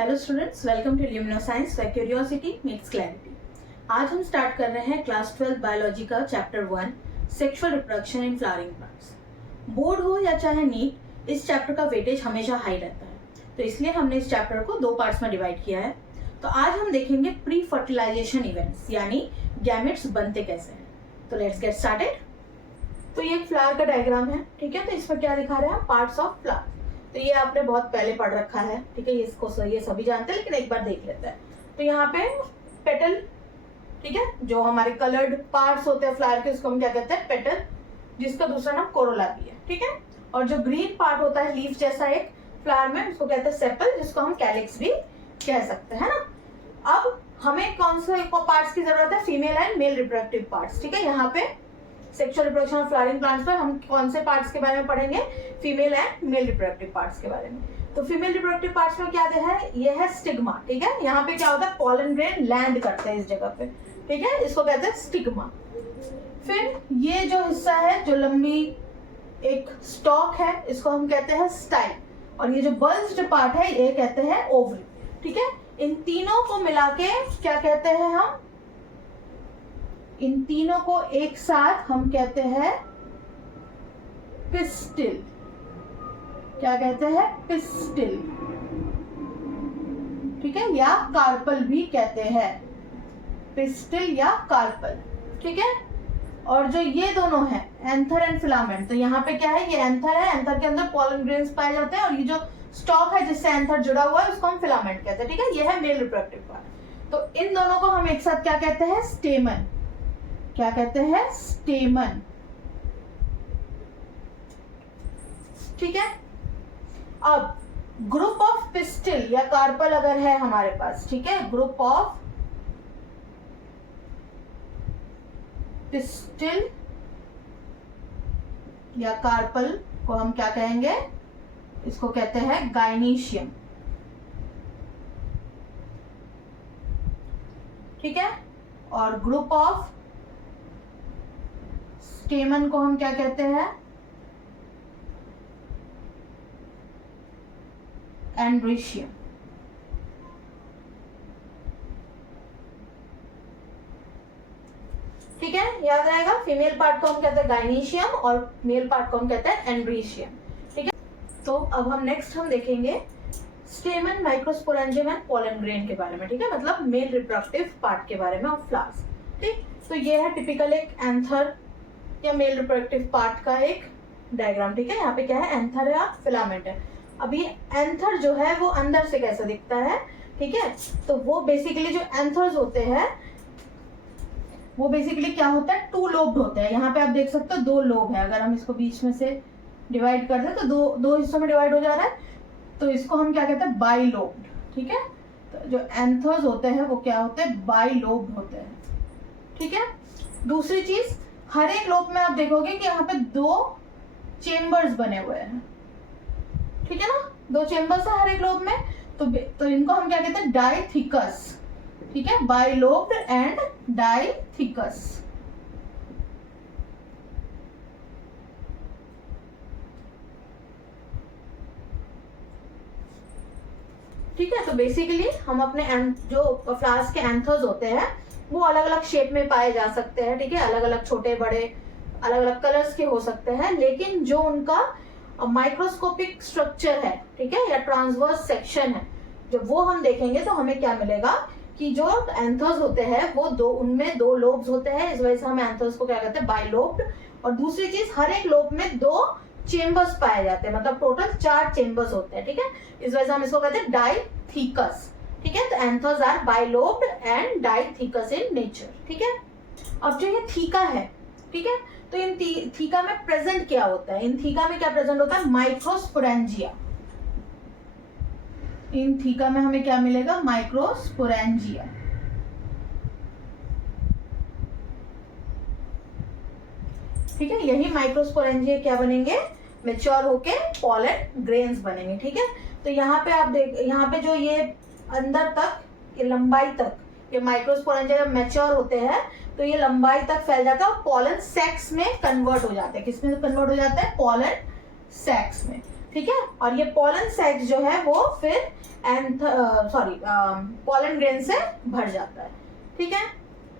Hello students, welcome to Luminoscience where curiosity meets clarity. आज हम start कर रहे हैं क्लास 12 बायोलॉजी का chapter 1 sexual reproduction in flowering plants. Board हो या चाहे नीट, इस चैप्टर का वेटेज हमेशा हाई रहता है, तो इसलिए हमने इस चैप्टर को दो पार्ट्स में डिवाइड किया है। तो आज हम देखेंगे प्री फर्टिलाइजेशन इवेंट्स, यानी गैमेट्स बनते कैसे हैं। तो लेट्स गेट स्टार्टेड। तो ये एक फ्लावर का डायग्राम है, ठीक है। तो इसमें क्या दिखा रहे हैं, पार्ट्स ऑफ फ्लावर। तो ये आपने बहुत पहले पढ़ रखा है, ठीक है, इसको ये सभी जानते हैं, लेकिन एक बार देख लेते हैं। तो यहाँ पे पेटल, ठीक है, जो हमारे कलर्ड पार्ट्स होते हैं फ्लावर के, उसको हम क्या कहते हैं, पेटल, जिसका दूसरा नाम कोरोला भी है, ठीक है। और जो ग्रीन पार्ट होता है लीफ जैसा एक फ्लावर में, उसको कहते हैं सेपल, जिसको हम कैलिक्स भी कह सकते हैं ना। अब हमें कौन से पार्ट्स की जरूरत है, female and male reproductive parts, ठीक है। यहाँ पे sexual reproduction of flowering plants पर हम कौन से पार्ट्स के बारे में पढ़ेंगे, female and male reproductive parts के बारे में। तो फीमेल रिप्रोडक्टिव पार्ट्स में क्या है, ये है स्टिग्मा, ठीक है। यहाँ पे क्या होता है, पॉलन ग्रेन लैंड करते हैं इस जगह पे, ठीक है, इसको कहते हैं स्टिग्मा। फिर ये जो हिस्सा है, जो लंबी एक स्टॉक है, इसको हम कहते हैं स्टाइल, और ये जो बल्ज्ड पार्ट है, ये कहते हैं ओवरी, ठीक है। इन तीनों को मिला के क्या कहते हैं हम, इन तीनों को एक साथ हम कहते हैं पिस्टिल। क्या कहते हैं, पिस्टिल, ठीक है, या कार्पल भी कहते हैं, पिस्टिल या कार्पल, ठीक है। और जो ये दोनों है, एंथर एंड फिलामेंट, तो यहाँ पे क्या है, ये एंथर है, एंथर के अंदर पॉलन ग्रेन्स पाए जाते हैं, और ये जो स्टॉक है जिससे एंथर जुड़ा हुआ है, उसको हम फिलामेंट कहते हैं, ठीक है। ये है मेल रिप्रोडक्टिव पार्ट। तो इन दोनों को हम एक साथ क्या कहते हैं, स्टेमन। क्या कहते हैं, स्टेमन, ठीक है। अब ग्रुप ऑफ पिस्टिल या कार्पल अगर है हमारे पास, ठीक है, ग्रुप ऑफ पिस्टिल या कार्पल को हम क्या कहेंगे, इसको कहते हैं गाइनीशियम, ठीक है। और ग्रुप ऑफ स्टेमन को हम क्या कहते हैं, एंड्रीशियम, ठीक है, याद रहेगा। फीमेल पार्ट को हम कहते हैं गाइनीशियम और मेल पार्ट को हम कहते हैं एंड्रीशियम, ठीक है। तो अब हम नेक्स्ट देखेंगे स्टेमन, माइक्रोस्पोरेंजियम एंड पॉलन ग्रेन के बारे में, ठीक है, मतलब मेल रिप्रोडक्टिव पार्ट के बारे में ऑफ फ्लावर्स, ठीक। तो ये है टिपिकल एक एंथर या मेल रिप्रोडक्टिव पार्ट का एक डायग्राम, ठीक है। यहाँ पे क्या है, एंथर या फिलामेंट है। अब ये एंथर जो है वो अंदर से कैसा दिखता है, ठीक है। तो वो बेसिकली जो एंथर्स होते हैं, वो बेसिकली क्या होता है, टू लोब्ड होते हैं। यहाँ पे आप देख सकते हो दो लोब है, अगर हम इसको बीच में से डिवाइड कर दें तो दो हिस्सों में डिवाइड हो जा रहा है, तो इसको हम क्या कहते हैं, बाई लोब्ड, ठीक है। तो जो एंथर्स होते हैं वो क्या होते हैं, बाई लोब्ड होते हैं, ठीक है। दूसरी चीज, हर एक लोब में आप देखोगे कि यहाँ पे दो चेम्बर्स बने हुए हैं, ठीक है ना, दो चेम्बर्स है हर एक लोब में। तो इनको हम क्या कहते हैं, डाइथिकस, ठीक है, बाइलोब्ड एंड डाइथिकस, ठीक है। तो बेसिकली हम अपने जो फ्लावर्स के एंथर्स होते हैं वो अलग अलग शेप में पाए जा सकते हैं, ठीक है, अलग अलग छोटे बड़े अलग अलग कलर्स के हो सकते हैं, लेकिन जो उनका माइक्रोस्कोपिक स्ट्रक्चर है, ठीक है, या ट्रांसवर्स सेक्शन है, जब वो हम देखेंगे तो हमें क्या मिलेगा कि जो एंथर्स होते हैं वो उनमें दो लोब्स होते हैं, इस वजह से हम एंथर्स को क्या कहते हैं, बाइलोब्ड। और दूसरी चीज, हर एक लोब में दो चेम्बर्स पाए जाते हैं, मतलब टोटल 4 चेम्बर्स होते हैं, ठीक है, इस वजह से हम इसको कहते हैं डाइथिकस, ठीक है। तो anthers are bilobed and dithecous in nature, ठीक है। अब जो ये थीका है, ठीक है, तो इन थीका में प्रेजेंट क्या होता है, इन थीका में क्या प्रेजेंट होता है, माइक्रोस्पोरेंजिया। इन थीका में हमें क्या मिलेगा, माइक्रोस्पोरेंजिया, ठीक है। यही माइक्रोस्पोरेंजिया क्या बनेंगे, मेच्योर होके पॉलन ग्रेन्स बनेंगे, ठीक है। तो यहाँ पे आप देख, यहाँ पे जो ये अंदर तक, ये लंबाई तक, ये माइक्रोस्पोरेंजिया जब मैच्योर होते हैं तो ये लंबाई तक फैल जाता है और पॉलन सैक्स में कन्वर्ट हो जाते हैं। किसमें कन्वर्ट हो जाता है, पॉलन सैक्स में। ठीक है। और ये पोलन सैक्स जो है वो फिर पोलन ग्रेन से भर जाता है, ठीक है।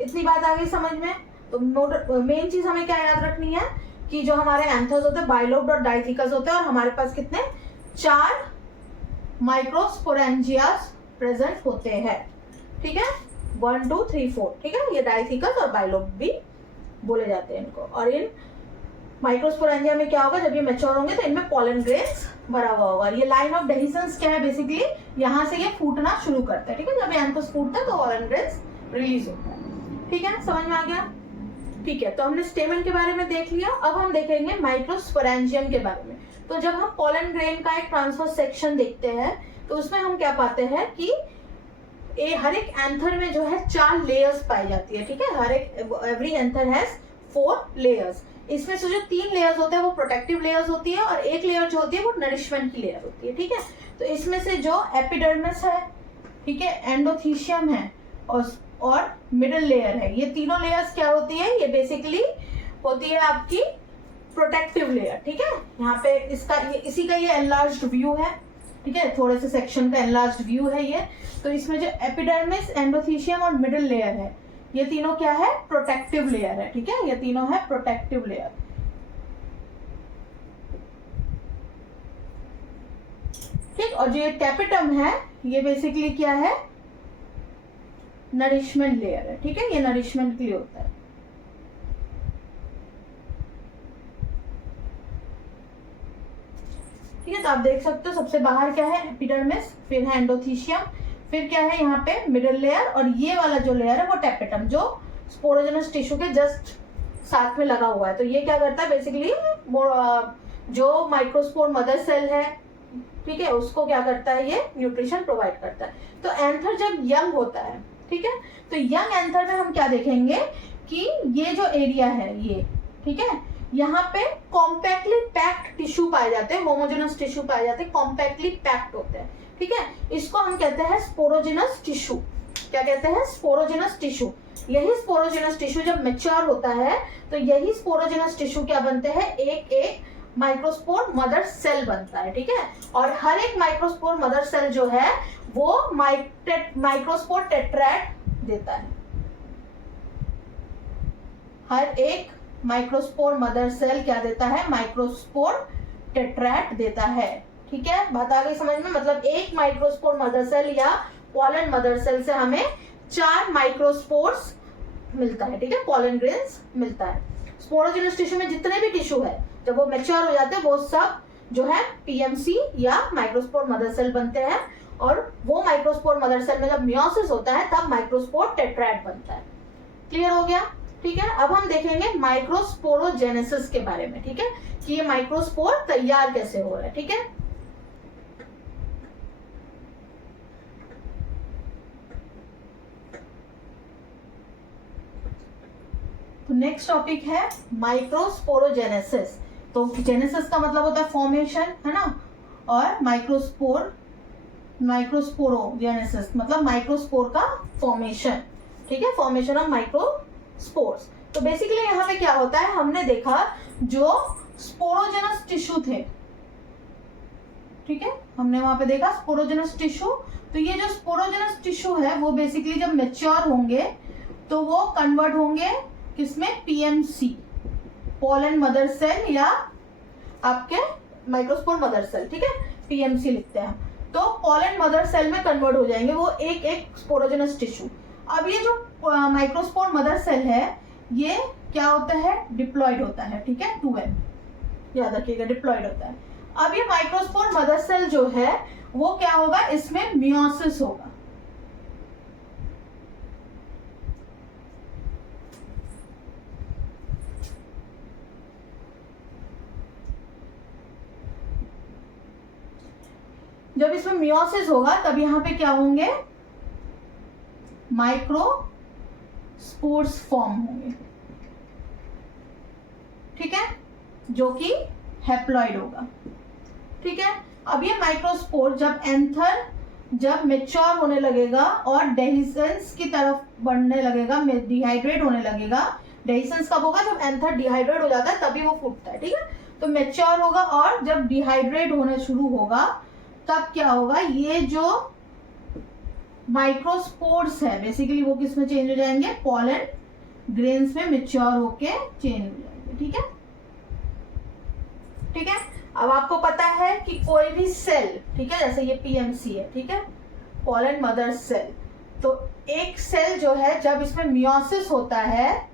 इतनी बात आ गई समझ में। तो मेन चीज हमें क्या याद रखनी है कि जो हमारे एंथर्स होते हैं बाइलोब्ड और डाइथिकस होते हैं, और हमारे पास कितने 4 माइक्रोस्पोरेंजियास प्रेजेंट होते हैं, ठीक है। 1 2 3 4, ठीक है। ये डाइथिकस और बाइलोब्ड भी बोले जाते हैं इनको। और इन माइक्रोस्पोरेंजिया में क्या होगा, जब ये मैच्योर होंगे तो इनमें पोलन ग्रेन्स भरा हुआ होगा। ये लाइन ऑफ डेहिसेंस क्या है, बेसिकली यहाँ से ये फूटना शुरू करता है, ठीक है। जब ये एंथस फूटता है तो पोलन ग्रेन्स रिलीज होता है, ठीक है। समझ में आ गया, ठीक है। तो हमने स्टेमन के बारे में देख लिया। अब हम देखेंगे माइक्रोस्पोरेंजियम के बारे में। तो जब हम पोलन ग्रेन का एक ट्रांसफर सेक्शन देखते हैं तो उसमें हम क्या पाते हैं कि हर एक एंथर में जो है 4 लेयर्स पाई जाती है, ठीक है। हर एक एवरी एंथर हैज 4 लेयर्स। इसमें से जो 3 लेयर्स होते हैं वो प्रोटेक्टिव लेयर्स होती है, और एक लेयर जो होती है वो नरिशमेंट की लेयर होती है, ठीक है। तो इसमें से जो एपिडर्मिस है, ठीक है, एंडोथीशियम है और मिडिल लेयर है, ये तीनों लेयर्स क्या होती है, ये बेसिकली होती है आपकी प्रोटेक्टिव लेयर, ठीक है। यहाँ पे इसी का ये एनलार्ज्ड व्यू है, ठीक है। थोड़े से सेक्शन का एनलार्ज्ड व्यू है ये। तो इसमें जो एपिडर्मिस, एंडोथीशियम और मिडिल लेयर है, ये तीनों क्या है, प्रोटेक्टिव लेयर है, ठीक है। ये तीनों है प्रोटेक्टिव लेयर, ठीक। और जो ये कैपिटम है ये बेसिकली क्या है, नरिशमेंट लेयर है, ठीक है। ये नरिशमेंट के लिए होता है, ठीक है। तो आप देख सकते हो सबसे बाहर क्या है, एपिडर्मिस, फिर है एंडोथीशियम, फिर क्या है यहाँ पे मिडिल लेयर, और ये वाला जो लेयर है वो टेपिटम, जो स्पोरोजेनस टिश्यू के जस्ट साथ में लगा हुआ है। तो ये क्या करता है, बेसिकली जो माइक्रोस्पोर मदर सेल है, ठीक है, उसको क्या करता है, ये न्यूट्रिशन प्रोवाइड करता है। तो एंथर जब यंग होता है, ठीक है, तो यंग एंथर में हम क्या देखेंगे कि ये जो एरिया है ये, ठीक है, यहाँ पे कॉम्पैक्टली पैक्ड टिश्यू पाए जाते हैं, होमोजेनस टिश्यू पाए जाते हैं, कॉम्पैक्टली पैक्ड होते हैं, ठीक है। इसको हम कहते हैं स्पोरोजेनस टिश्यू। क्या कहते हैं, स्पोरोजेनस टिश्यू। यही स्पोरोजेनस टिश्यू जब मैच्योर होता है तो यही स्पोरोजेनस टिश्यू क्या बनते हैं, एक माइक्रोस्पोर मदर सेल बनता है, ठीक है। और हर एक माइक्रोस्पोर मदर सेल जो है वो माइक्रोस्पोर टेट्रैड देता है। हर एक माइक्रोस्पोर मदर सेल क्या देता है, माइक्रोस्पोर टेट्रैड देता है, ठीक है। बात आ गई समझ में। मतलब एक माइक्रोस्पोर मदर सेल या पोलन मदर सेल से हमें 4 माइक्रोस्पोर्स मिलता है, ठीक है, पोलन ग्रेन्स मिलता है। स्पोरोजेनस टिश्यू में जितने भी टिश्यू है जब वो मैच्योर हो जाते हैं वो सब जो है पीएमसी या माइक्रोस्पोर मदर सेल बनते हैं, और वो माइक्रोस्पोर मदर सेल में जब मियोसिस होता है तब माइक्रोस्पोर टेट्रैड बनता है। क्लियर हो गया, ठीक है। अब हम देखेंगे माइक्रोस्पोरोजेनेसिस के बारे में, ठीक है, कि ये माइक्रोस्पोर तैयार कैसे हो रहा है, ठीक है। तो नेक्स्ट टॉपिक है माइक्रोस्पोरोजेनेसिस। तो जेनेसिस का मतलब होता है फॉर्मेशन, है ना, और माइक्रोस्पोरोजेनेसिस मतलब माइक्रोस्पोर का फॉर्मेशन, ठीक है, फॉर्मेशन ऑफ माइक्रोस्पोर्स। तो बेसिकली यहाँ पे क्या होता है, हमने देखा जो स्पोरोजेनस टिश्यू थे, ठीक है, हमने वहां पे देखा स्पोरोजेनस टिश्यू। तो ये जो स्पोरोजेनस टिश्यू है वो बेसिकली जब मैच्योर होंगे तो वो कन्वर्ट होंगे किसमें, पीएमसी, पोलन मदर सेल या आपके माइक्रोस्पोर मदर सेल, ठीक है, पीएमसी लिखते हैं। तो पोलन मदर सेल में कन्वर्ट हो जाएंगे वो एक स्पोरोजेनस टिश्यू। अब ये जो माइक्रोस्पोर मदर सेल है ये क्या होता है, डिप्लॉयड होता है, ठीक है, 2n याद रखिएगा, डिप्लॉयड होता है। अब ये माइक्रोस्पोर मदर सेल जो है वो क्या होगा, इसमें मियोसिस होगा, जब इसमें मियोसिस होगा तब यहाँ पे क्या होंगे, माइक्रोस्पोर्स फॉर्म होंगे, ठीक है, जो कि हैप्लॉइड होगा, ठीक है। अब ये माइक्रोस्पोर जब मैच्योर होने लगेगा और डेहिसेंस की तरफ बढ़ने लगेगा, डिहाइड्रेट होने लगेगा। डेहिसेंस कब होगा, जब एंथर डिहाइड्रेट हो जाता है तभी वो फूटता है, ठीक है। तो मैच्योर होगा, और जब डिहाइड्रेट होना शुरू होगा तब क्या होगा, ये जो माइक्रोस्पोर्स है बेसिकली वो किस में चेंज हो जाएंगे, पॉलन ग्रेन्स में मैच्योर होके चेंज हो जाएंगे। ठीक है, ठीक है। अब आपको पता है कि कोई भी सेल, ठीक है, जैसे ये पीएमसी है, ठीक है, पॉलन मदर सेल, तो एक सेल जो है जब इसमें मियोसिस होता है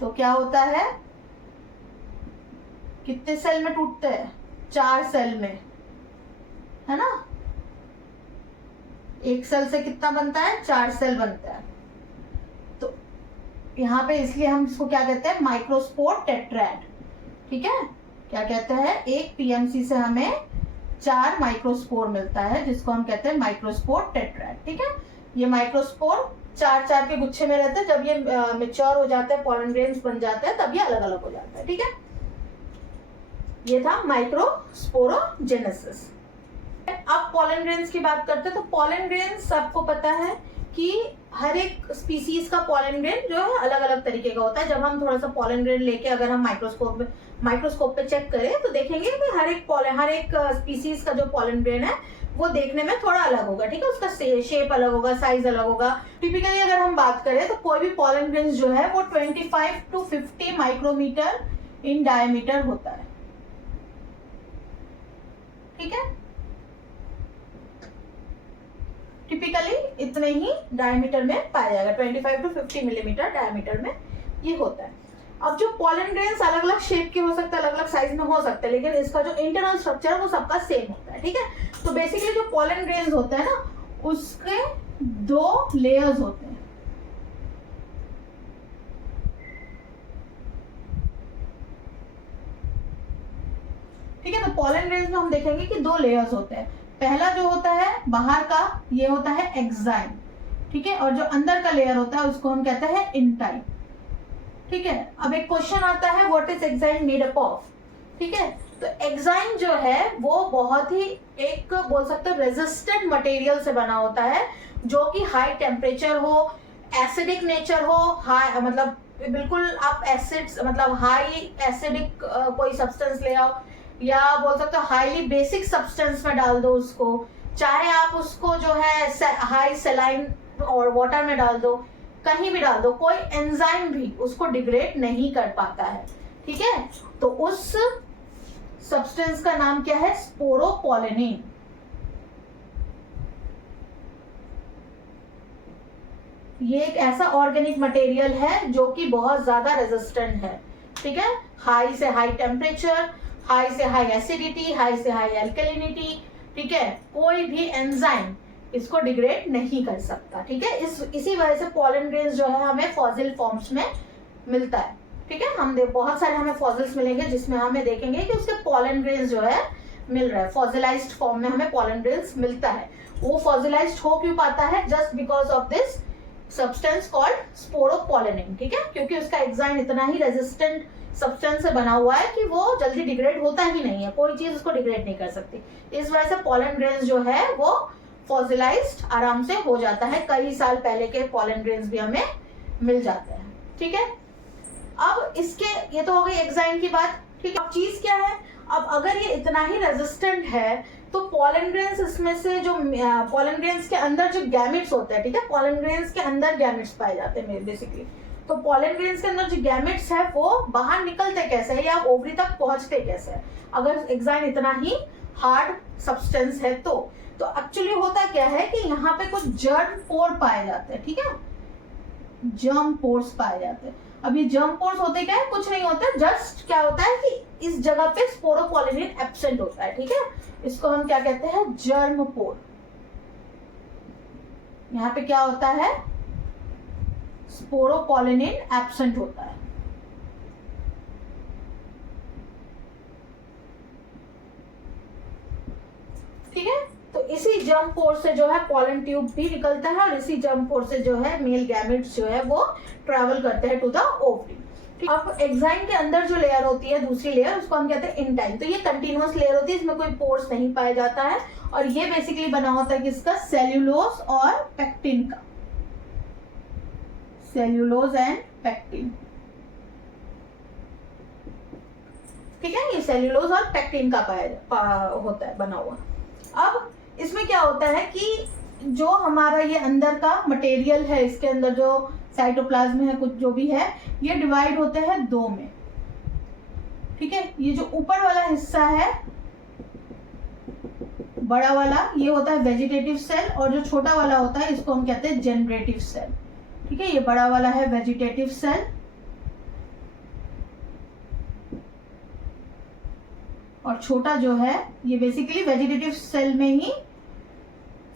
तो क्या होता है, कितने सेल में टूटते हैं, 4 सेल में, है ना। एक सेल से कितना बनता है, 4 सेल बनता है। तो यहाँ पे इसलिए हम इसको क्या कहते हैं, माइक्रोस्पोर टेट्राड। ठीक है, क्या कहते हैं, एक पीएमसी से हमें 4 माइक्रोस्पोर मिलता है जिसको हम कहते हैं माइक्रोस्पोर टेट्राड। ठीक है, ये माइक्रोस्पोर 4 के गुच्छे में रहते हैं, जब ये मैच्योर हो जाते हैं, पॉलन ग्रेन्स बन जाते हैं, तब ये अलग अलग हो जाता है। ठीक है, ये था माइक्रोस्पोरोजेनेसिस। अब पॉलन ग्रेन्स की बात करते हैं, तो पॉलन ग्रेन्स आपको पता है कि हर एक स्पीसीज का पॉलन ग्रेन जो है अलग अलग तरीके का होता है। जब हम थोड़ा सा पॉलन ग्रेन लेके अगर हम माइक्रोस्कोप पे चेक करें तो देखेंगे कि हर एक स्पीसीज का जो पॉलन ग्रेन है वो देखने में थोड़ा अलग होगा। ठीक है, उसका शेप अलग होगा, साइज अलग होगा। टिपिकली अगर हम बात करें तो कोई भी पॉलन ग्रेन जो है वो 25 to 50 माइक्रोमीटर इन डायमीटर होता है। ठीक है, टिपिकली इतने ही डायमीटर में पाया जाएगा, 25 to 50 मिलीमीटर डायमीटर में ये होता है। अब जो पॉलन ग्रेन्स अलग अलग शेप के हो सकते हैं, अलग अलग साइज में हो सकते हैं, लेकिन इसका जो इंटरनल स्ट्रक्चर है वो सबका सेम होता है। ठीक है, तो बेसिकली जो पॉलन ग्रेन्स होता है ना, उसके 2 लेयर्स होते हैं। ठीक है, तो पॉलन ग्रेन्स में हम देखेंगे कि 2 लेयर्स होते हैं। पहला जो होता है बाहर का, ये होता है एक्साइन। ठीक है, और जो अंदर का लेयर होता है उसको हम कहते हैं इंटाइन। ठीक है, अब एक क्वेश्चन आता है, what is exine made up of. ठीक है, तो एक्साइन जो है वो बहुत ही एक बोल सकते हो रेजिस्टेंट मटेरियल से बना होता है, जो कि हाई टेम्परेचर हो, एसिडिक नेचर हो, हाई मतलब बिल्कुल आप एसिड्स मतलब हाई एसिडिक कोई सब्सटेंस ले आओ, या बोल सकते हो हाईली बेसिक सब्सटेंस में डाल दो उसको, चाहे आप उसको जो है हाई सेलाइन और वाटर में डाल दो, कहीं भी डाल दो, कोई एंजाइम भी उसको डिग्रेड नहीं कर पाता है। ठीक है, तो उस सब्सटेंस का नाम क्या है, स्पोरोपोलेनिन। ये एक ऐसा ऑर्गेनिक मटेरियल है जो कि बहुत ज्यादा रेजिस्टेंट है। ठीक है, हाई से हाई टेम्परेचर, हाई से हाई एसिडिटी, हाई से हाई एल्कलिनिटी। ठीक है, कोई भी एंजाइम इसको डिग्रेड नहीं कर सकता। ठीक है, इसी वजह से पॉलन ग्रेन्स जो है हमें फॉसिल फॉर्म्स में मिलता है। ठीक है, हम बहुत सारे हमें फॉसिल्स मिलेंगे जिसमें हमें देखेंगे कि उसके पॉलन ग्रेन्स जो है मिल रहा है, फॉसिलाइज्ड फॉर्म में हमें पॉलन ग्रेन्स मिलता है। वो फॉसिलाइज्ड हो क्यों पाता है, just because of this substance called sporopollenin. ठीक है, क्योंकि उसका एंजाइम इतना ही रेजिस्टेंट सब्सटेंस से बना हुआ है कि वो जल्दी डिग्रेड होता ही नहीं है, कोई चीज उसको डिग्रेड नहीं कर सकती। इस वजह से पॉलन ग्रेन्स जो है वो फॉसिलाइज्ड आराम से हो जाता है। कई साल पहले के पॉलन ग्रेन्स भी हमें मिल जाते हैं। ठीक है, अब इसके ये तो हो गई एंजाइम की बात। ठीक है, अब चीज क्या है, अब अगर ये इतना ही रेजिस्टेंट है तो पॉलन ग्रेन्स इसमें से जो पॉलन ग्रेन्स के अंदर जो गैमेट्स होते हैं, ठीक है, पॉलन ग्रेन्स के अंदर गैमेट्स पाए जाते हैं बेसिकली। तो पॉलन ग्रेन्स के अंदर जो गैमेट्स है वो बाहर निकलते कैसे है या ओवरी तक पहुंचते कैसे है, अगर एंजाइम इतना ही हार्ड सब्सटेंस है तो एक्चुअली होता क्या है कि यहाँ पे कुछ जर्म पोर पाए जाते हैं। ठीक है, जर्म पोर्स पाए जाते हैं। अब ये जर्म पोर्स होते क्या है, कुछ नहीं होता, जस्ट क्या होता है कि इस जगह पे स्पोरोपोलेनिन एब्सेंट होता है। ठीक है, इसको हम क्या कहते हैं, जर्म पोर। यहाँ पे क्या होता है, स्पोरोपोलेनिन एब्सेंट होता है। ठीक है, तो इसी जर्म पोर से जो है पॉलन ट्यूब भी निकलता है, और इसी जर्म पोर से जो है मेल गैमेट्स जो है वो ट्रैवल करते हैं टू द ओवरी। अब एंजाइम के अंदर जो लेयर होती है, दूसरी लेयर, उसको हम कहते हैं इंटाइन। तो ये कंटिन्यूअस लेयर होती है, इसमें कोई पोर्स नहीं पाया जाता है, और ये बेसिकली बना होता है किसका, सेल्यूलोज और पेक्टिन का, सेल्यूलोज एंड पेक्टिन। ठीक है, ये सेल्यूलोज और पेक्टिन का होता है बना हुआ। अब इसमें क्या होता है कि जो हमारा ये अंदर का मटेरियल है, इसके अंदर जो साइटोप्लाज्म है, कुछ जो भी है, ये डिवाइड होते हैं दो में। ठीक है, ये जो ऊपर वाला हिस्सा है बड़ा वाला, ये होता है वेजिटेटिव सेल, और जो छोटा वाला होता है इसको हम कहते हैं जनरेटिव सेल। ठीक है, ये बड़ा वाला है वेजिटेटिव सेल और छोटा जो है ये बेसिकली वेजिटेटिव सेल में ही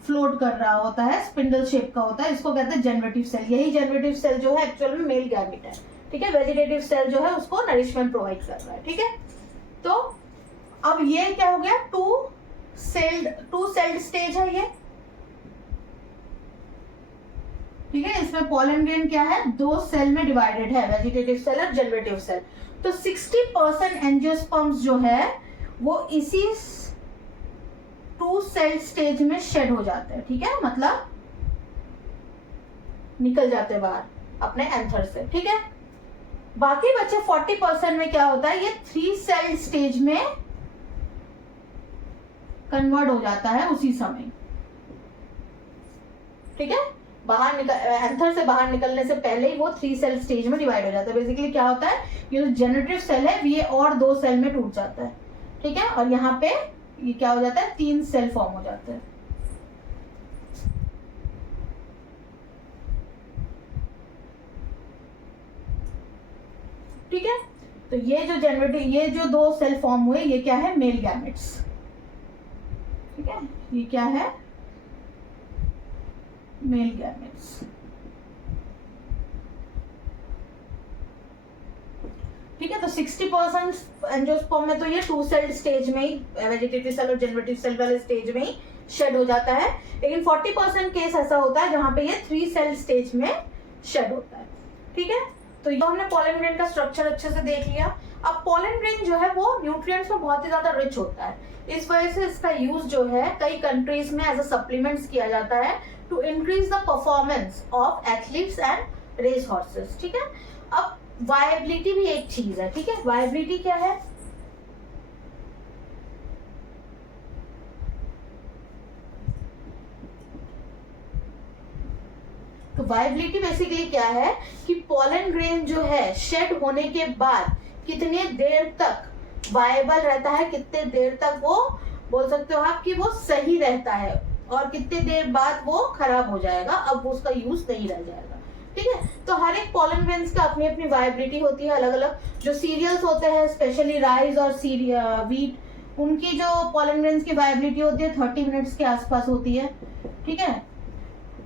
फ्लोट कर रहा होता है, स्पिंडल शेप का होता है, इसको कहते हैं जनरेटिव सेल। यही जनरेटिव सेल जो है एक्चुअल में मेल गैमेट है। ठीक है, वेजिटेटिव सेल जो है उसको नरिशमेंट प्रोवाइड कर रहा है। ठीक है, तो अब ये क्या हो गया, टू सेल्ड स्टेज है ये। ठीक है, इसमें पॉलन ग्रेन क्या है, दो सेल में डिवाइडेड है, वेजिटेटिव सेल और जनरेटिव सेल। तो 60% एंजियोस्पर्म्स जो है वो इसी टू सेल स्टेज में शेड हो जाते हैं। ठीक है, मतलब निकल जाते हैं बाहर अपने एंथर से। ठीक है, बाकी बचे 40% में क्या होता है, ये 3 सेल स्टेज में कन्वर्ट हो जाता है उसी समय। ठीक है, बाहर निकल एंथर से बाहर निकलने से पहले ही वो 3 सेल स्टेज में डिवाइड हो जाता है। बेसिकली क्या होता है, ये जो जनरेटिव सेल है ये और 2 सेल में टूट जाता है। ठीक है, और यहाँ पे ये क्या हो जाता है, 3 सेल फॉर्म हो जाते हैं। ठीक है, तो ये जो जनरेटिव, ये जो 2 सेल फॉर्म हुए, ये क्या है, मेल गैमेट्स। ठीक है, ये क्या है, मेल गैमेट्स। ठीक है, तो 60% एंजियोस्पर्म में तो ये 2 सेल स्टेज में ही, वेजिटेटिव सेल और जनरेटिव सेल वाले स्टेज में ही शेड हो जाता है। लेकिन 40% केस ऐसा होता है जहां पे ये 3 सेल स्टेज में शेड होता है। ठीक है, तो ये हमने पॉलन ग्रेन का स्ट्रक्चर अच्छे से देख लिया। अब पॉलन ग्रेन जो है वो न्यूट्रिएंट्स में बहुत ही ज्यादा रिच होता है, इस वजह से इसका यूज जो है कई कंट्रीज में एज अ सप्लीमेंट्स किया जाता है to increase the performance of athletes and race horses. ठीक है, अब वायबिलिटी भी एक चीज है। ठीक है, वायबिलिटी क्या है, तो वायबिलिटी बेसिकली क्या है कि पॉलन ग्रेन जो है शेड होने के बाद कितने देर तक वायबल रहता है, कितने देर तक वो बोल सकते हो आप कि वो सही रहता है, और कितने देर बाद वो खराब हो जाएगा, अब उसका यूज नहीं रह जाएगा। ठीक है, तो हर एक पॉलन ग्रेन्स का अपनी अपनी वायबिलिटी होती है अलग अलग। जो सीरियल्स होते हैं, स्पेशली राइस और वीट, उनकी जो पॉलन ग्रेन्स की वायबिलिटी होती है 30 मिनट्स के आसपास होती है। ठीक है,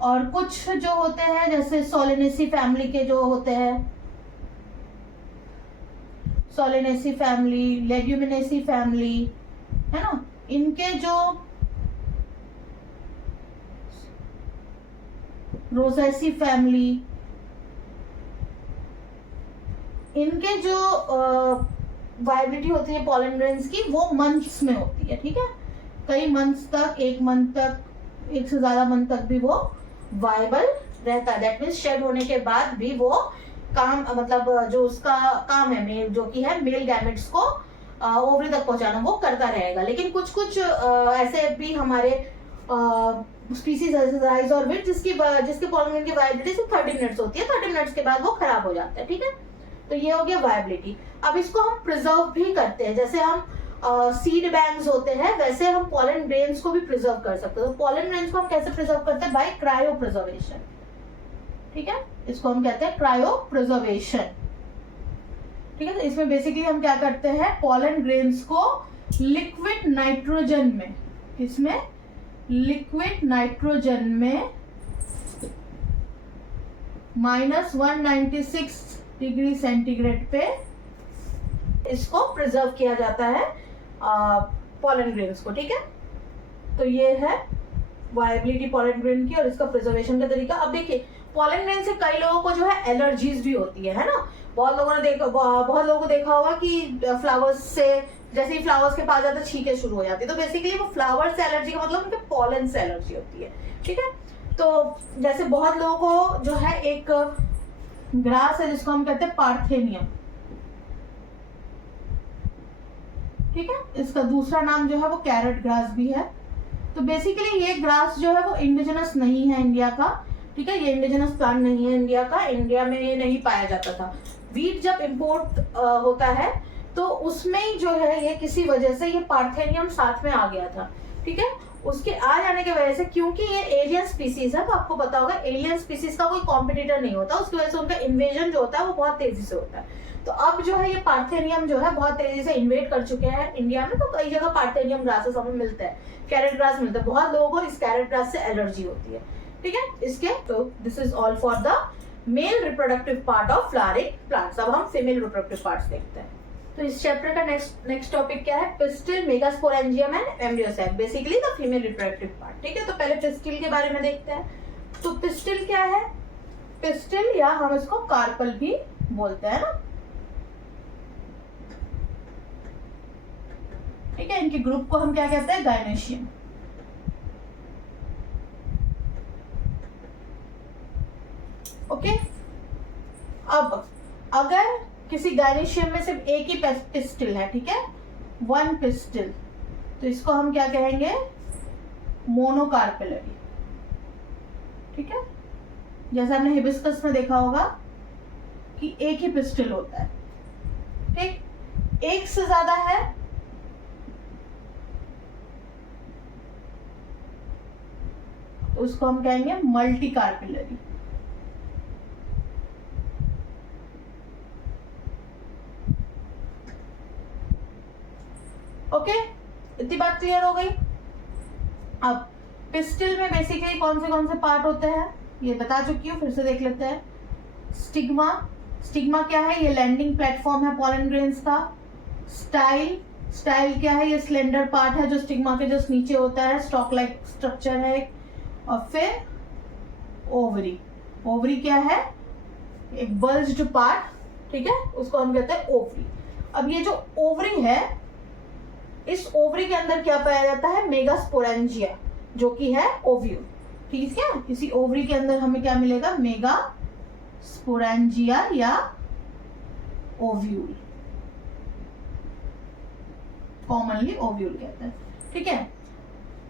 और कुछ जो होते हैं जैसे सोलेनेसी फैमिली के जो होते हैं, सोलेनेसी फैमिली, लेग्यूमिनेसी फैमिली, है ना, इनके जो रोसेसी फैमिली, इनके जो वायबिलिटी होती है पॉलन ग्रेन्स की वो मंथ्स में होती है। ठीक है, कई मंथ्स तक, 1 मंथ तक, 1 से ज्यादा मंथ तक भी वो वायबल रहता है। दैट मीन्स शेड होने के बाद भी वो काम, मतलब जो उसका काम है मेल, जो कि है मेल गैमेट्स को ओवरी तक पहुंचाना, वो करता रहेगा। लेकिन कुछ कुछ ऐसे भी हमारे स्पीसीज राइस और वीट जिसके पॉलन ग्रेन की वायबिलिटी सिर्फ 30 मिनट्स होती है, 30 मिनट्स के बाद वो खराब हो जाता है। ठीक है, तो ये हो गया वायबिलिटी। अब इसको हम प्रिजर्व भी करते हैं, जैसे हम सीड बैंक्स होते हैं वैसे हम पॉलन ग्रेन्स को भी प्रिजर्व कर सकते हैं। तो पॉलन ग्रेन्स को हम कैसे प्रिजर्व करते हैं, बाय क्रायो प्रिजर्वेशन। ठीक है, इसको हम कहते हैं क्रायो प्रिजर्वेशन। ठीक है, तो इसमें बेसिकली हम क्या करते हैं, पॉलन ग्रेन्स को लिक्विड नाइट्रोजन में, इसमें लिक्विड नाइट्रोजन में -196 डिग्री सेंटीग्रेड पे इसको प्रिजर्व किया जाता है पॉलन ग्रेन्स को। ठीक है, तो ये है वायबिलिटी पॉलन ग्रेन की और इसका प्रिजर्वेशन का तरीका। अब देखिए, पॉलन ग्रेन से कई लोगों को जो है एलर्जीज भी होती है ना। बहुत लोगों को देखा होगा कि फ्लावर्स से, जैसे ही फ्लावर्स के पास जाते हैं छींके शुरू हो जाती है, तो बेसिकली वो फ्लावर से एलर्जी का मतलब उनके पॉलन से एलर्जी होती है। ठीक है, तो जैसे बहुत लोगों को जो है एक ग्रास है जिसको हम कहते हैं पार्थेनियम, ठीक है। इसका दूसरा नाम जो है वो कैरेट ग्रास भी है। तो बेसिकली ये ग्रास जो है वो इंडिजिनस नहीं है इंडिया का, ठीक है, ये इंडिजिनस प्लांट नहीं है इंडिया का, इंडिया में ये नहीं पाया जाता था। वीट जब इम्पोर्ट होता है तो उसमें ही जो है ये किसी वजह से ये पार्थेनियम साथ में आ गया था, ठीक है। उसके आ जाने की वजह से, क्योंकि ये एलियन स्पीसीज है, तो आपको पता होगा एलियन स्पीसीज का कोई कॉम्पिटिटर नहीं होता, उसकी वजह से उनका इन्वेजन जो होता है वो बहुत तेजी से होता है। तो अब जो है ये पार्थेनियम जो है बहुत तेजी से इन्वेट कर चुके हैं इंडिया में, तो कई जगह पार्थेनियम ग्रासेस हमें मिलते हैं, कैरेट ग्रास मिलता है। बहुत लोगों को इस कैरेट ग्रास से एलर्जी होती है, ठीक है। इसके तो this is all for the male reproductive part of flowering plants. अब हम फीमेल रिप्रोडक्टिव पार्ट्स देखते हैं। तो इस चैप्टर का नेक्स्ट टॉपिक क्या है? Pistil, megasporangium and embryo sac, basically the female reproductive part, ठीक है। तो पहले पिस्टिल के बारे में देखते हैं। तो पिस्टिल क्या है? पिस्टिल या हम इसको कार्पल भी बोलते हैं ना, ठीक है। इनके ग्रुप को हम क्या कहते हैं? गायनेशियम। ओके। अब अगर किसी गायनेशियम में सिर्फ एक ही पिस्टिल है, ठीक है, वन पिस्टिल, तो इसको हम क्या कहेंगे? मोनोकार्पेलरी, ठीक है। जैसे हमने हिबिस्कस में देखा होगा कि एक ही पिस्टिल होता है, ठीक। एक से ज्यादा है तो उसको हम कहेंगे मल्टी कार्पेलरी। ओके, इतनी बात क्लियर हो गई। अब पिस्टिल में बेसिकली कौन से पार्ट होते हैं ये बता चुकी हूँ, फिर से देख लेते हैं। स्टिग्मा, स्टिग्मा क्या है? ये लैंडिंग प्लेटफॉर्म है पॉलन ग्रेन्स का। स्टाइल, स्टाइल क्या है? ये स्लेंडर पार्ट है जो स्टिग्मा के जस्ट नीचे होता है, स्टॉक लाइक स्ट्रक्चर है। और फिर ओवरी, ओवरी क्या है? एक बल्ज्ड पार्ट, ठीक है, उसको हम कहते हैं ओवरी। अब ये जो ओवरी है, इस ओवरी के अंदर क्या पाया जाता है? मेगास्पोरेंजिया, जो कि है ओव्यूल, ठीक है। इसी ओवरी के अंदर हमें क्या मिलेगा? मेगास्पोरेंजिया या ओव्यूल, कॉमनली ओव्यूल कहते हैं, ठीक है।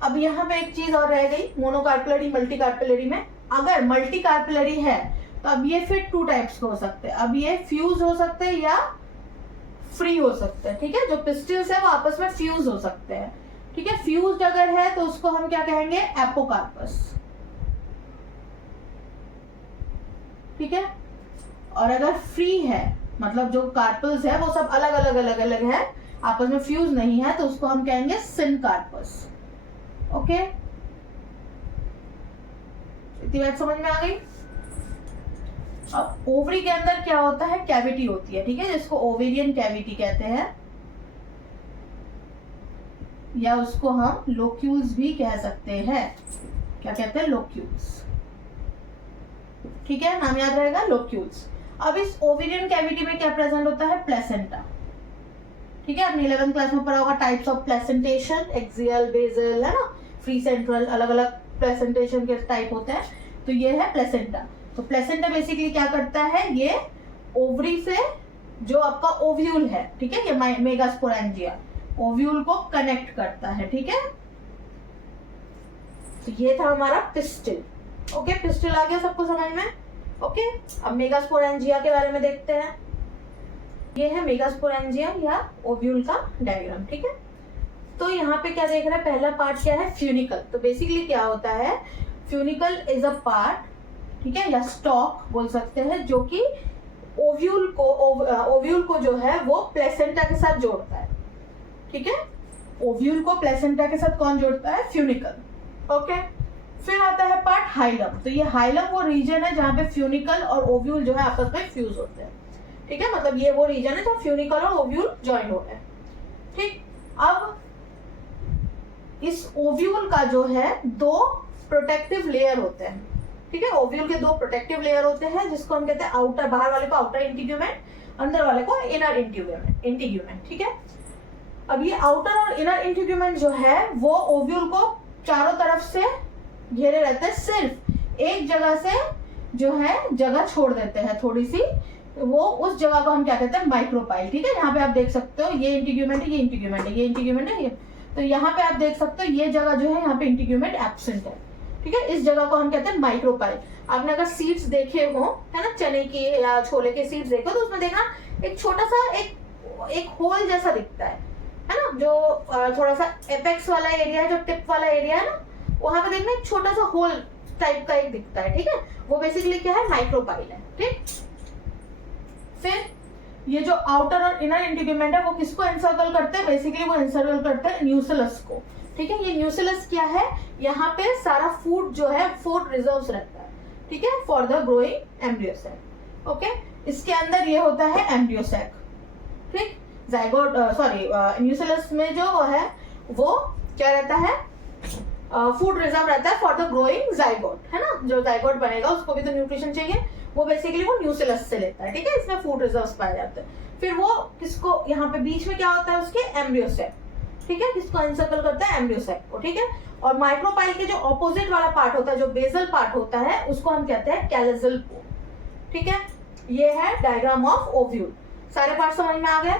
अब यहाँ पे एक चीज और रह गई, मोनोकार्पेलरी मल्टी कार्पेलरी में। अगर मल्टी कार्पेलरी है तो अब ये फिर टू टाइप्स के हो सकते हैं। अब ये फ्यूज हो सकते हैं या फ्री हो सकते हैं, ठीक है। जो पिस्टिल्स है वो आपस में फ्यूज हो सकते हैं, ठीक है। फ्यूज्ड अगर है तो उसको हम क्या कहेंगे? एपोकार्पस, ठीक है। और अगर फ्री है, मतलब जो कार्पल्स है वो सब अलग है, आपस में फ्यूज नहीं है, तो उसको हम कहेंगे सिनकार्पस। ओके, इतनी बात समझ में आ गई। अब ओवरी के अंदर क्या होता है? कैविटी होती है, ठीक है, जिसको ओवेरियन कैविटी कहते हैं, या उसको हम लोक्यूल्स भी कह सकते हैं। क्या कहते हैं? लोक्यूल्स, ठीक है, नाम याद रहेगा, लोक्यूल्स। अब इस ओवेरियन कैविटी में क्या प्रेजेंट होता है? प्लेसेंटा, ठीक है। आपने 11th क्लास में पढ़ा होगा types of placentation, axile, basal, है ना, फ्री सेंट्रल, अलग अलग प्लेसेंटेशन के टाइप होते हैं। तो ये है प्लेसेंटा। तो प्लेसेंटा बेसिकली क्या करता है? ये ओवरी से जो आपका ओव्यूल है, ठीक है, ये मेगास्पोरेंजिया, ओव्यूल को कनेक्ट करता है, ठीक है। तो ये था हमारा पिस्टिल। ओके, पिस्टिल आ गया सबको समझ में? ओके, अब मेगास्पोरेंजिया के बारे में देखते हैं। ये है मेगास्पोरेंजिया या ओव्यूल का डायग्राम, ठीक है। तो यहाँ पे क्या देख रहे हैं? पहला पार्ट क्या है? फ्यूनिकल। तो बेसिकली क्या होता है? फ्यूनिकल इज अ पार्ट, ठीक है, या स्टॉक बोल सकते हैं, जो कि ओव्यूल को जो है वो प्लेसेंटा के साथ जोड़ता है, ठीक है। ओव्यूल को प्लेसेंटा के साथ कौन जोड़ता है? फ्यूनिकल। ओके, फिर आता है पार्ट हाइलम। तो ये हाइलम वो रीजन है जहां पे फ्यूनिकल और ओव्यूल जो है आपस में फ्यूज होते हैं, ठीक है। मतलब ये वो रीजन है जहां फ्यूनिकल और ओव्यूल ज्वाइन होते हैं, ठीक। अब इस ओव्यूल का जो है दो प्रोटेक्टिव लेयर होते हैं, ठीक है। ओव्यूल के दो प्रोटेक्टिव लेयर होते हैं, जिसको हम कहते हैं आउटर, बाहर वाले को आउटर इंटीग्यूमेंट, अंदर वाले को इनर इंटीग्यूमेंट, ठीक है। अब ये आउटर और इनर इंटीग्यूमेंट जो है वो ओव्यूल को चारों तरफ से घेरे रहते हैं, सिर्फ एक जगह से जो है जगह छोड़ देते हैं थोड़ी सी, वो उस जगह को हम क्या कहते हैं, माइक्रोपाइल। ठीक है, यहाँ पे आप देख सकते हो ये इंटीग्यूमेंट है, ये इंटीग्यूमेंट है, ये इंटीग्यूमेंट है, ये। तो यहाँ पे आप देख सकते हो ये जगह जो है यहाँ पे इंटीग्यूमेंट एब्सेंट है। ठीक है, इस जगह को हम कहते हैं माइक्रोपाइल। आपने अगर सीड्स देखे हो, है ना, चने की या छोले के सीड्स देखो, तो उसमें देखना एक छोटा सा एक होल जैसा दिखता है ना, जो थोड़ा सा एपेक्स वाला एरिया है, जो टिप वाला एरिया है ना, वहां पे देखना एक छोटा सा होल टाइप का एक दिखता है। ठीक है, वो बेसिकली क्या है, माइक्रोपाइल है। ठीक, फिर ये जो आउटर और इनर इंटीग्यूमेंट है वो किसको एनसर्कल करते हैं, बेसिकली वो एनसर्कल करते हैं न्यूक्लियस को। ठीक है, ये न्यूक्लियस क्या है, यहाँ पे सारा फूड जो है, फूड रिजर्व्स रहता है। ठीक है, for the growing embryo cell. Okay, इसके अंदर ये होता है एम्ब्रियो सैक। ठीक, जाइगोट सॉरी न्यूक्लियस में जो है वो क्या रहता है, फूड रिजर्व रहता है फॉर द ग्रोइंग जाइगोट, है ना, जो जाइगोट बनेगा उसको भी तो न्यूट्रिशन चाहिए, वो बेसिकली वो न्यूक्लियस से लेता है। ठीक है, इसमें फूड रिजर्व्स पाए जाते हैं। फिर वो किसको, यहाँ पे बीच में क्या होता है उसके, एम्ब्रियो सैक। ठीक है, किसको एनसर्कल करता है, एम्ब्रियो सैक को। ठीक है, और माइक्रोपाइल के जो ऑपोजिट वाला पार्ट होता है, जो बेसल पार्ट होता है, उसको हम कहते हैं कैलिजल पोर। ठीक है, ये है डायग्राम ऑफ ओव्यूल। सारे पार्ट समझ में आ गए।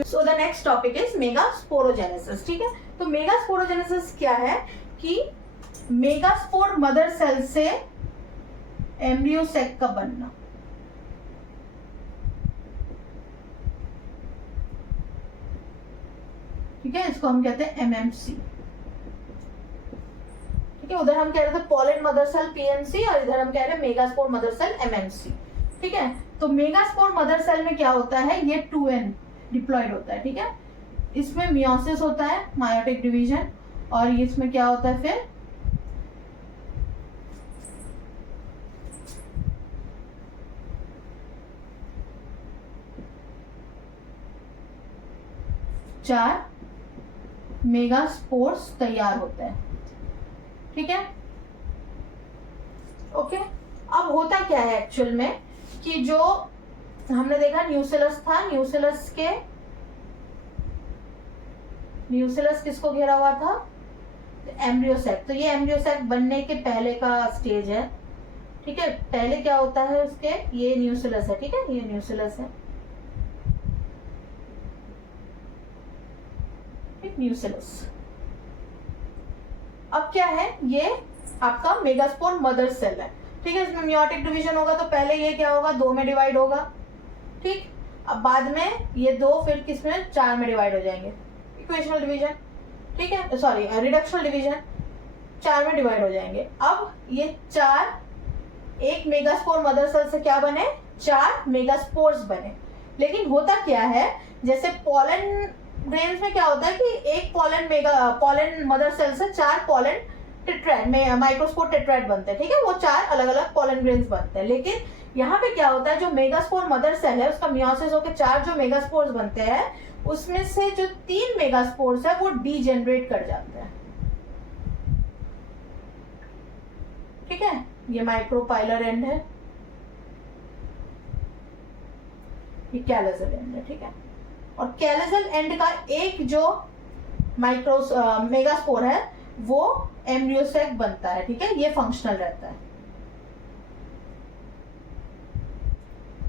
So the next topic is megasporogenesis. ठीक है, तो मेगास्पोरोजेनेसिस क्या है कि मेगास्पोर मदर सेल से एम्ब्रियो सैक का बनना। ठीक है, इसको हम कहते हैं एमएमसी। ठीक है, उधर हम कह रहे थे पोलन मदर सेल पीएमसी, और इधर हम कह रहे हैं मेगास्पोर मदर सेल एमएमसी। ठीक है, तो मेगास्पोर मदर सेल में क्या होता है, ये 2n डिप्लॉयड होता है। ठीक है, इसमें मियोसिस होता है, मायोटिक डिवीजन, और इसमें क्या होता है फिर चार मेगास्पोर्स तैयार होता है। ठीक है, ओके। अब होता क्या है एक्चुअल में कि जो हमने देखा न्यूक्लियस था, न्यूक्लियस किसको घेरा हुआ था, एम्ब्रियो सैक। तो ये एम्ब्रियो सैक बनने के पहले का स्टेज है। ठीक है, पहले क्या होता है उसके, ये न्यूक्लियस है। ठीक है, ये न्यूक्लियस है, न्यूक्लियस। अब क्या है, ये आपका मेगास्पोर मदर सेल है। ठीक है, इसमें मियोटिक डिवीजन होगा, तो पहले ये क्या होगा, 2 में डिवाइड होगा। ठीक, अब बाद में ये 2 फिर किसमें, 4 में डिवाइड हो जाएंगे, इक्वेशनल डिवीजन। ठीक है, सॉरी रिडक्शनल डिवीजन, 4 में डिवाइड हो जाएंगे। अब ये 4 एक मेगास्पोर मदर सेल से क्या बने, 4 मेगास्पोर्स बने। लेकिन होता क्या है, जैसे पोलन ग्रेन्स में क्या होता है कि एक पोलन मदर सेल से 4 पोलन टेट्राइड में माइक्रोस्पोर टेट्राइड बनते हैं। ठीक है, वो 4 अलग अलग पोलन ग्रेन्स बनते हैं। लेकिन यहाँ पे क्या होता है, जो मेगास्पोर मदर सेल है उसका मियोसिस होकर 4 जो मेगास्पोर्स बनते हैं, उसमें से जो 3 मेगास्पोर्स है वो डीजेनरेट कर जाते हैं। ठीक है, ये माइक्रोपाइलर एंड है, ये कैलिजल एंड है। ठीक है, और कैलिजल एंड का एक जो मेगास्पोर है वो एम्ब्रियो सैक बनता है। ठीक है, ये फंक्शनल रहता है।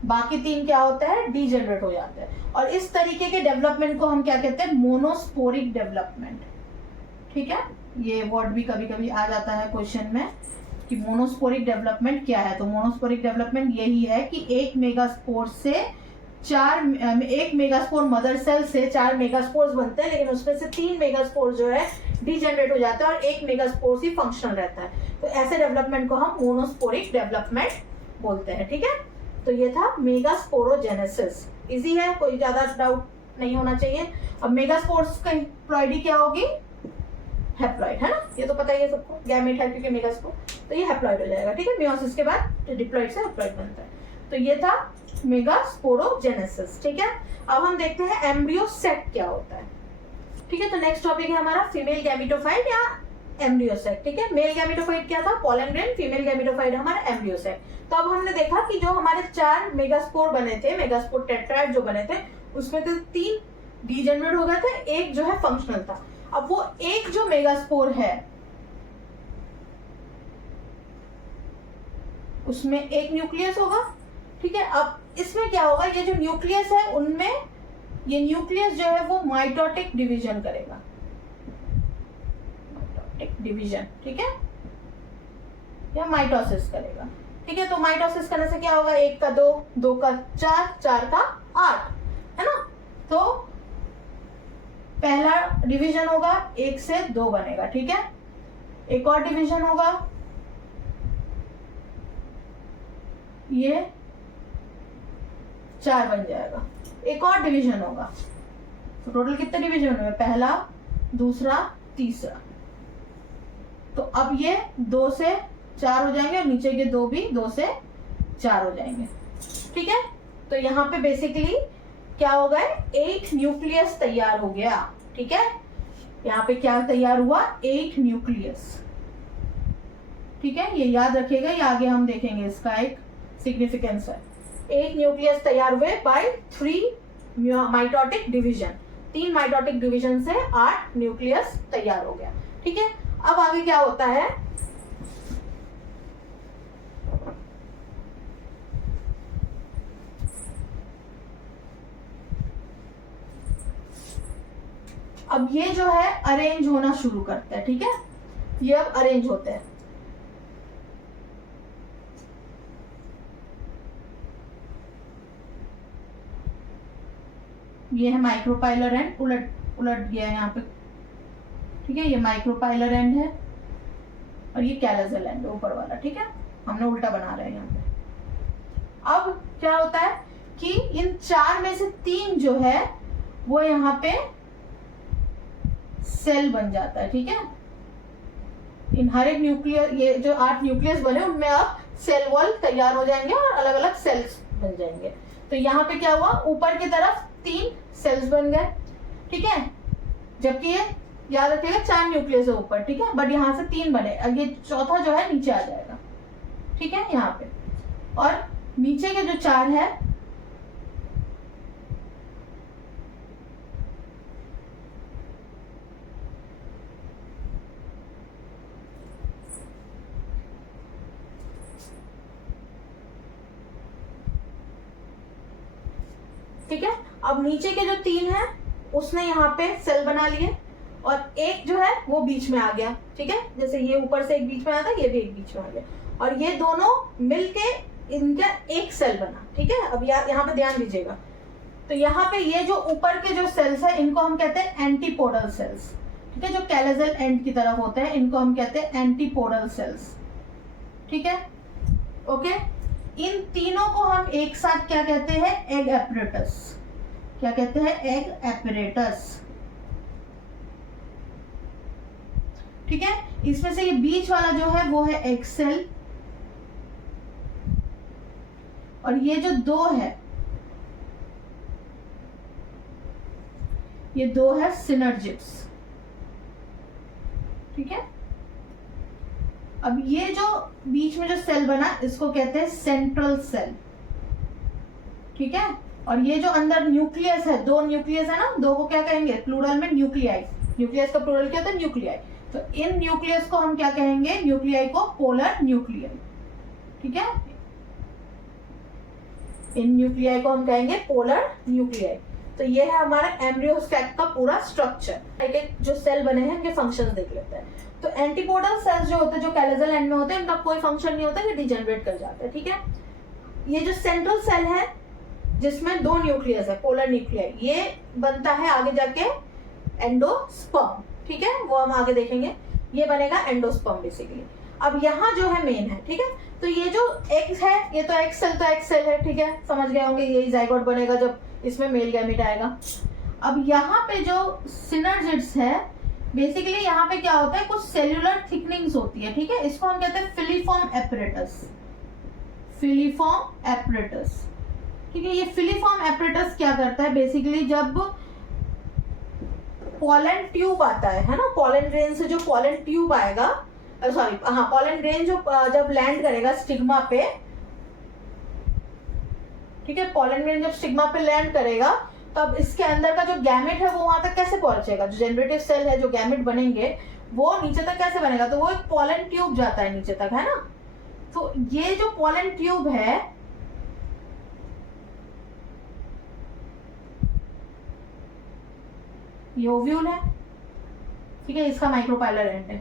बाकी 3 क्या होता है, डीजेनरेट हो जाते हैं। और इस तरीके के डेवलपमेंट को हम क्या कहते हैं, मोनोस्पोरिक डेवलपमेंट। ठीक है, ये वर्ड भी कभी कभी आ जाता है क्वेश्चन में कि मोनोस्पोरिक डेवलपमेंट क्या है। तो मोनोस्पोरिक डेवलपमेंट यही है कि एक मेगास्पोर मदर सेल से 4 मेगास्पोर्स बनते हैं, लेकिन उसमें से 3 मेगास्पोर जो है डीजेनरेट हो जाता है और एक मेगास्पोर ही फंक्शनल रहता है। तो ऐसे डेवलपमेंट को हम मोनोस्पोरिक डेवलपमेंट बोलते हैं। ठीक है, तो ये था मेगास्पोरोजेनेसिस। इजी है, कोई ज्यादा डाउट नहीं होना चाहिए। अब मेगास्पोर्स का हैप्लॉइडी क्या होगी, हैप्लॉइड, है ना, ये तो पता ही है सबको, गैमेट है क्योंकि मेगास्पोर, तो ये हैप्लॉइड हो जाएगा। ठीक है, मियोसिस के बाद डिप्लॉइड से हैप्लॉइड बनता है। तो ये था मेगास्पोरोजेनेसिस। ठीक है, अब हम देखते हैं एम्ब्रियो सैक क्या होता है। ठीक है, तो नेक्स्ट टॉपिक है हमारा फीमेल गैमेटोफाइट या एम्ब्रियो सैक। ठीक है, मेल गैमेटोफाइट क्या था, पोलन ग्रेन, फीमेल गैमेटोफाइट हमारा एम्ब्रियो सैक। तो अब हमने देखा कि जो हमारे 4 मेगास्पोर बने थे, मेगास्पोर टेट्राइड जो बने थे, उसमें से 3 डीजेनरेट हो गए थे, एक जो है फंक्शनल था। अब वो एक जो मेगास्पोर है उसमें एक न्यूक्लियस होगा। ठीक है, अब इसमें क्या होगा, ये जो न्यूक्लियस है उनमें ये न्यूक्लियस जो है वो माइटोटिक डिवीजन करेगा, माइटोटिक डिवीजन, ठीक है, या माइटोसिस करेगा, ठीक है। तो माइटोसिस करने से क्या होगा, 1 का 2, 2 का 4, 4 का 8, है ना। तो पहला डिवीजन होगा 1 से 2 बनेगा, ठीक है। एक और डिवीजन होगा, ये 4 बन जाएगा। एक और डिवीजन होगा, तो टोटल कितने डिवीजन हुए, पहला, दूसरा, तीसरा। तो अब ये 2 से 4 हो जाएंगे और नीचे के 2 भी 2 से 4 हो जाएंगे, ठीक है। तो यहाँ पे बेसिकली क्या हो गए, 8 न्यूक्लियस तैयार हो गया, ठीक है। यहाँ पे क्या तैयार हुआ, 8 न्यूक्लियस, ठीक है। ये याद रखिएगा, ये आगे हम देखेंगे, इसका एक सिग्निफिकेंस है। 8 न्यूक्लियस तैयार हुए by 3 mitotic division, 3 mitotic division से 8 न्यूक्लियस तैयार हो गया, ठीक है। अब आगे क्या होता है, अब ये जो है अरेंज होना शुरू करते हैं, ठीक है। ये अब अरेंज होते हैं, ये है माइक्रोपाइलर एंड, उलट गया है यहाँ पे, ठीक है। ये माइक्रोपाइलर एंड है और ये कैलोज़ल एंड ऊपर वाला, ठीक है। हमने उल्टा बना रहे हैं यहाँ पे। अब क्या होता है कि इन 4 में से 3 जो है वो यहाँ पे सेल बन जाता है, ठीक है। इन हर एक न्यूक्लियस, ये जो 8 न्यूक्लियस बने उनमें अब सेल वॉल तैयार हो जाएंगे और अलग अलग सेल्स बन जाएंगे। तो यहाँ पे क्या हुआ, ऊपर की तरफ 3 सेल्स बन गए, ठीक है। जबकि ये याद रखिएगा 4 न्यूक्लियस है ऊपर, ठीक है, बट यहाँ से 3 बने, अब ये चौथा जो है नीचे आ जाएगा, ठीक है, यहाँ पे। और नीचे के जो 4 है ठीक है। अब नीचे के जो 3 है उसने यहाँ पे सेल बना लिए और एक जो है वो बीच में आ गया, ठीक है। जैसे ये ऊपर से एक बीच में आता है, ये भी एक बीच में आ गया और ये दोनों मिलके इनका एक सेल बना, ठीक है। अब यहाँ पे ध्यान दीजिएगा, तो यहाँ पे ये जो ऊपर के जो सेल्स है इनको हम कहते हैं एंटीपोडल सेल्स, ठीक है। जो कैलोज़ल एंड की तरफ होते हैं इनको हम कहते हैं एंटीपोडल सेल्स, ठीक है, ओके। इन तीनों को हम एक साथ क्या कहते हैं, एग एपरेटस, क्या कहते हैं, एग एपरेटस, ठीक है। इसमें से ये बीच वाला जो है वो है एग सेल और ये जो 2 है ये 2 है सिनर्जिड्स, ठीक है। अब ये जो बीच में जो सेल बना इसको कहते हैं सेंट्रल सेल, ठीक है। और ये जो अंदर न्यूक्लियस है, 2 न्यूक्लियस है ना, 2 को क्या कहेंगे प्लूरल में, न्यूक्लियाई। न्यूक्लियस का प्लूरल क्या होता है, न्यूक्लियाई। तो इन न्यूक्लियस को हम क्या कहेंगे, न्यूक्लियाई को पोलर न्यूक्लियाई, ठीक है। इन न्यूक्लियाई को हम कहेंगे पोलर न्यूक्लियाई। तो ये है हमारा एम्ब्रियो स्टैक का पूरा स्ट्रक्चर। एक एक जो सेल बने हैं इनके फंक्शंस देख लेते हैं। तो एंटीपोडल सेल्स जो होते हैं, जो कैलोज़ल एंड में होते हैं, इनका कोई फंक्शन नहीं होता, ये डिजेनरेट कर जाते हैं, ठीक है। ये जो सेंट्रल सेल है जिसमें 2 न्यूक्लियस है, पोलर न्यूक्लियाई, ये बनता है आगे जाके एंडोस्पर्म, ठीक है, वो हम आगे देखेंगे। ये बनेगा एंडोस्पर्म बेसिकली। अब यहाँ जो है मेन है, ठीक है। तो ये जो एग है ये तो एग सेल, तो एग सेल है, ठीक है, समझ गए होंगे, यही जाइगोट बनेगा जब इसमें मेल गैमेट आएगा। अब यहाँ पे जो सिनर्जिड्स है बेसिकली यहाँ पे क्या होता है, कुछ सेल्यूलर थिकनिंग्स होती है, ठीक है। इसको हम कहते हैं फिलीफॉर्म एपरेटस, फिलीफॉर्म एपरेटस, ठीक है। ये फिलीफॉर्म एपरेटस क्या करता है बेसिकली, जब पॉलन ट्यूब आता है ना, पॉलन ग्रेन से जो पॉलन ट्यूब आएगा, सॉरी हाँ, पॉलन ग्रेन जो जब लैंड करेगा स्टिग्मा पे, ठीक है, पॉलन ग्रेन जब स्टिग्मा पे लैंड करेगा तब इसके अंदर का जो गैमेट है वो वहां तक कैसे पहुंचेगा, जो जनरेटिव सेल है, जो गैमेट बनेंगे वो नीचे तक कैसे बनेगा, तो वो एक पॉलन ट्यूब जाता है नीचे तक, है ना। तो ये जो पॉलन ट्यूब है ये ओव्यूल है, ठीक है, इसका माइक्रोपाइलर एंड है,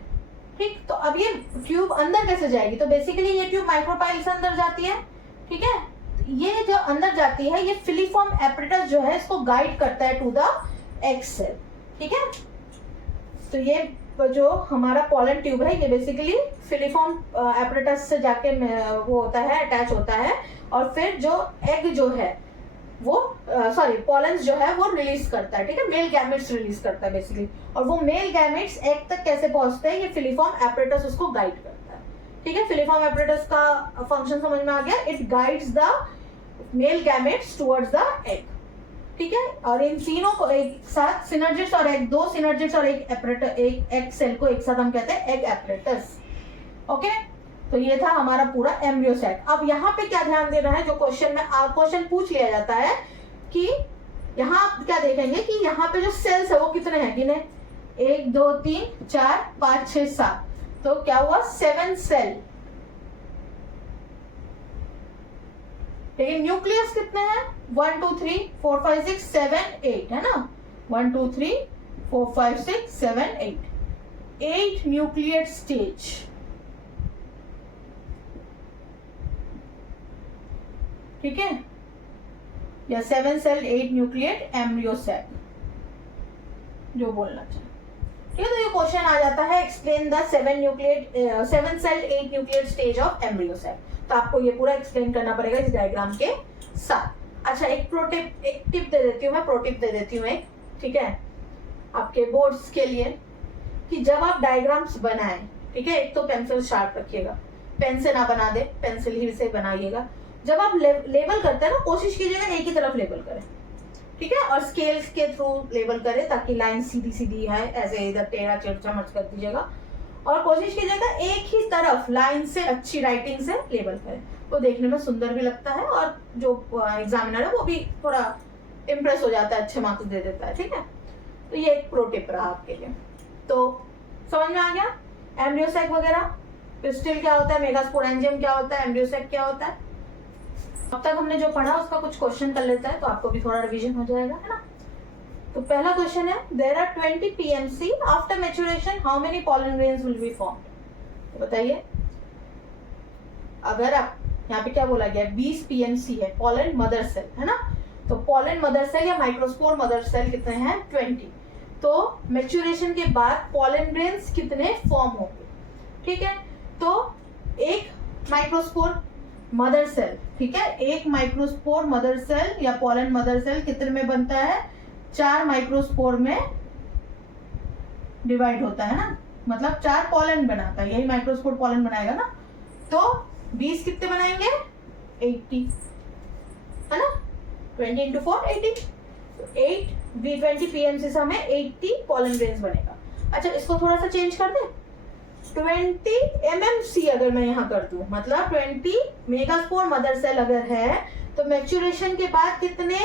ठीक। तो अब ये ट्यूब अंदर कैसे जाएगी, तो बेसिकली ये ट्यूब माइक्रोपाइल से अंदर जाती है, ठीक है। ये जो अंदर जाती है, ये फिलीफॉर्म एपरेटस जो है इसको गाइड करता है टू द एग सेल, ठीक है। तो ये जो हमारा पॉलन ट्यूब है ये बेसिकली फिलीफॉर्म एपरेटस से जाके वो होता है, अटैच होता है, और फिर जो एग जो है वो पॉलेंस जो है वो रिलीज करता है, ठीक है, मेल गैमेट्स रिलीज करता है बेसिकली। और वो मेल गैमेट्स एग तक कैसे पहुंचते हैं, ये फिलीफॉर्म एपरेटस उसको गाइड करता है, ठीक है। फिलीफॉर्म एपरेटस का फंक्शन समझ में आ गया, it guides the male gametes towards the egg, ठीक है। और इन तीनों को एक साथ सिनर्जिड्स और एग, दो सिनर्जिड्स और एक एपरेटर, एक एग सेल को एक साथ हम कहते हैं एग एपरेटस, ओके। तो ये था हमारा पूरा एम्ब्रियो सेट। अब यहाँ पे क्या ध्यान देना है, जो क्वेश्चन पूछ लिया जाता है कि यहाँ आप क्या देखेंगे कि यहाँ पे जो सेल्स है वो कितने हैं, गिने 1 2 3 4 5 6 7, तो क्या हुआ 7 सेल। लेकिन न्यूक्लियस कितने हैं, 1 2 3 4 5 6 7 8 है ना, 1 2 3 4 5 6 7 8 न्यूक्लियट स्टेज, ठीक है, या 7 सेल 8 न्यूक्लियट एम्ब्रियो सेट जो बोलना चाहिए, ठीक है। तो ये क्वेश्चन आ जाता है, explain the 7 cell 8 nucleate stage of embryo sac. तो आपको ये पूरा एक्सप्लेन करना पड़ेगा इस डायग्राम के साथ। अच्छा, एक टिप दे देती हूँ मैं, प्रो टिप दे देती हूँ एक, ठीक है, आपके बोर्ड्स के लिए, कि जब आप डायग्राम्स बनाएं, ठीक है, एक तो पेंसिल शार्प रखिएगा, पेन से ना बना दे, पेंसिल ही से बनाइएगा। जब आप लेबल करते हैं ना, कोशिश कीजिएगा एक ही तरफ लेबल करें, ठीक है, और स्केल्स के थ्रू लेबल करें ताकि लाइन सीधी सीधी है, ऐसे इधर टेढ़ा चिड़चा मत कर दीजिएगा, और कोशिश कीजिएगा एक ही तरफ लाइन से अच्छी राइटिंग से लेबल करें, वो देखने में सुंदर भी लगता है और जो एग्जामिनर है वो भी थोड़ा इम्प्रेस हो जाता है, अच्छे मार्क्स दे देता है, ठीक है। तो ये एक प्रो टिप रहा आपके लिए। तो समझ में आ गया एम्ब्रियोसैक वगैरह, पिस्टिल क्या होता है, मेगास्पोरेंजियम क्या होता है, एम्ब्रियोसैक क्या होता है। अब तक हमने जो पढ़ा उसका कुछ क्वेश्चन कर लेता है तो आपको भी थोड़ा रिवीजन हो जाएगा, है ना। तो पहला क्वेश्चन है, there are 20 PMC after maturation how many pollen grains will be formed. तो बताइए, अगर आप यहाँ पे क्या बोला गया, 20 PMC है पॉलन मदर सेल, है ना, तो पॉलन मदर सेल या माइक्रोस्पोर मदर सेल कितने हैं, 20। तो मैच्योरेशन के बाद पॉलन ग्रेन्स कितने फॉर्म होंगे, ठीक है। तो एक माइक्रोस्पोर मदर सेल, ठीक है, एक माइक्रोस्पोर मदर सेल या पॉलन मदर सेल कितने में बनता है, 4 माइक्रोस्पोर में डिवाइड होता है ना, मतलब 4 पॉलन बनाता है, यही माइक्रोस्पोर पॉलन बनाएगा ना। तो 20 कितने बनाएंगे, 80, है ना, 20 into 4 80, तो 20 PMC से हमें 80 पॉलन ग्रेन्स बनेगा। अच्छा, इसको थोड़ा सा चेंज कर दे, 20 MMC अगर मैं यहाँ कर दूं, मतलब 20 मेगास्पोर मदर सेल अगर है तो मैच्योरेशन के बाद कितने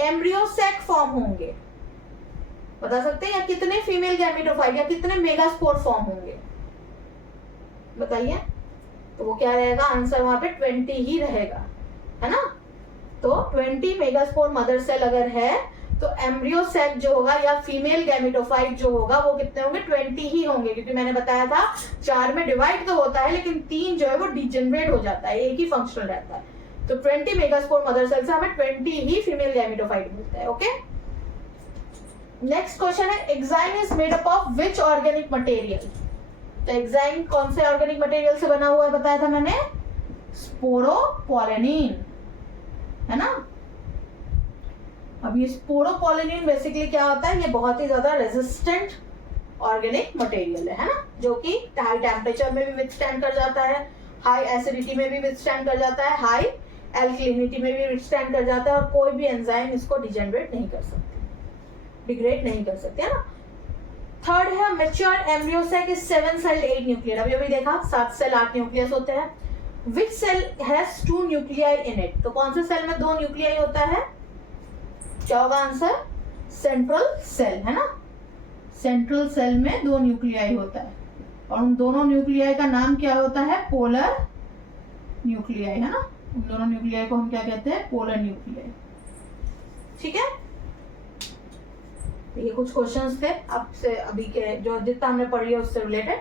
एम्ब्रियोसैक फॉर्म होंगे, बता सकते हैं, या कितने फीमेल गैमेटोफाइट या कितने मेगास्पोर फॉर्म होंगे, बताइए। तो वो क्या रहेगा, आंसर वहां पे 20 ही रहेगा, है ना। तो 20 मेगास्पोर मदर सेल अगर है तो एम्ब्रियोसैक जो होगा या फीमेल गैमेटोफाइट जो होगा वो कितने होंगे, 20 ही होंगे, क्योंकि मैंने बताया था 4 में डिवाइड तो होता है लेकिन 3 जो है वो डिजेनरेट हो जाता है, एक ही फंक्शनल रहता है। तो 20 मेगास्पोर मदर सेल से हमें 20 ही फीमेल गैमेटोफाइट मिलता है, ओके। नेक्स्ट क्वेश्चन है, enzyme is made up of which organic material. तो एग्जाइम कौन से ऑर्गेनिक मटेरियल से बना हुआ है, बताया था मैंने, स्पोरोपोलेनिन, है ना। अब ये स्पोरोपोलेनिन बेसिकली क्या होता है, ये बहुत ही ज्यादा रेजिस्टेंट ऑर्गेनिक मटेरियल है ना, जो कि हाई टेम्परेचर में भी विथस्टैंड कर जाता है, हाई एसिडिटी में भी विथस्टैंड कर जाता है, हाई एल्कलिनिटी में भी विथस्टैंड कर जाता है, और कोई भी एंजाइम इसको डिजेनरेट नहीं कर सकती, डिग्रेड नहीं कर सकते, है ना। थर्ड है, mature embryo sac is 7 cell 8 nuclear. अभी अभी देखा 7 सेल 8 न्यूक्लियस होते हैं। Which cell has 2 nuclei in it. तो कौन से सेल में 2 न्यूक्लियाई होता है, क्या होगा आंसर, सेंट्रल सेल, है ना। सेंट्रल सेल में 2 न्यूक्लियाई होता है और उन दोनों न्यूक्लियाई का नाम क्या होता है, पोलर न्यूक्लियाई, है ना। उन दोनों न्यूक्लियाई को हम क्या कहते हैं, पोलर न्यूक्लियाई, ठीक है। ये कुछ क्वेश्चंस थे आपसे अभी के जो जितना हमने पढ़ लिया उससे रिलेटेड।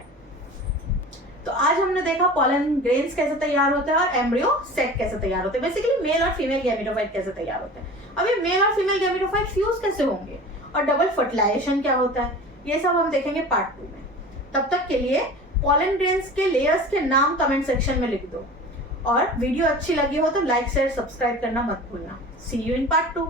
तो आज हमने देखा पॉलन ग्रेन्स कैसे तैयार होते हैं और एम्ब्रियो सेक कैसे तैयार होते हैं, बेसिकली मेल और फीमेल गैमेटोफाइट कैसे तैयार होते हैं। अब ये मेल और फीमेल गैमेटोफाइट फ्यूज कैसे होंगे और डबल फर्टिलाइजेशन क्या होता है, ये सब हम देखेंगे पार्ट 2 में। तब तक के लिए पॉलन ग्रेन्स के लेयर्स के नाम कमेंट सेक्शन में लिख दो और वीडियो अच्छी लगी हो तो लाइक शेयर सब्सक्राइब करना मत भूलना। सी यू इन पार्ट 2।